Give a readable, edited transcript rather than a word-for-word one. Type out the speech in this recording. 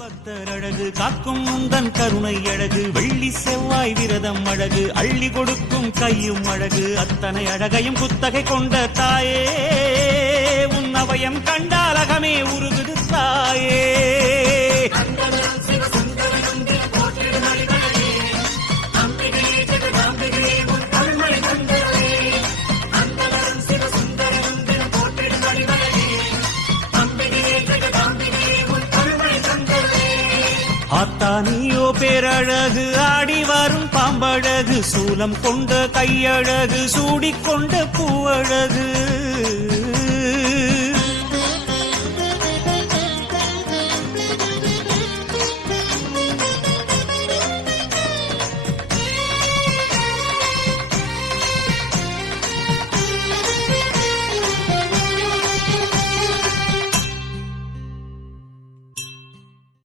பக்தர் அழகு காக்கும் முந்தன் கருணை அழகு வெள்ளி செவ்வாய் விரதம் அழகு அள்ளி கொடுக்கும் கையும் அழகு அத்தனை அழகையும் குத்தகை கொண்ட தாயே உன் அவயம் கண்டால் அகமே உருகுது தாயே. ஆத்தானியோ பேரழகு ஆடி வரும் பாம்பழகு சூலம் கொண்ட கையழகு சூடிக்கொண்ட பூவழகு.